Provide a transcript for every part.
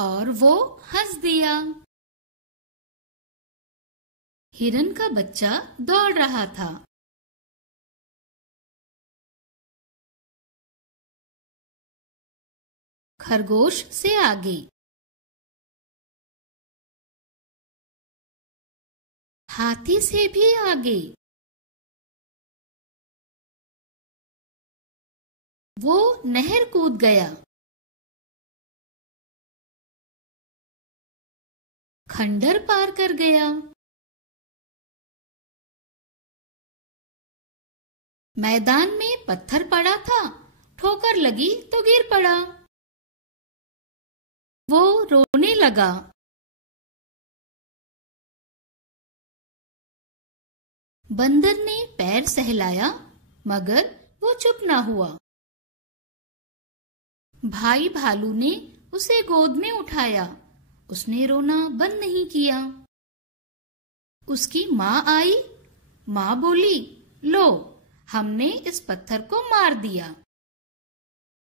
और वो हंस दिया। हिरन का बच्चा दौड़ रहा था। खरगोश से आगे, हाथी से भी आगे। वो नहर कूद गया। खंडर पार कर गया। मैदान में पत्थर पड़ा था, ठोकर लगी तो गिर पड़ा। वो रोने लगा। बंदर ने पैर सहलाया, मगर वो चुप ना हुआ। भाई भालू ने उसे गोद में उठाया, उसने रोना बंद नहीं किया। उसकी माँ आई, माँ बोली, लो, हमने इस पत्थर को मार दिया।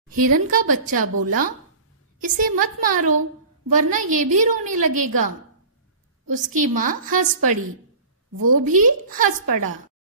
हिरन का बच्चा बोला, इसे मत मारो, वरना ये भी रोने लगेगा। उसकी माँ हंस पड़ी, वो भी हंस पड़ा।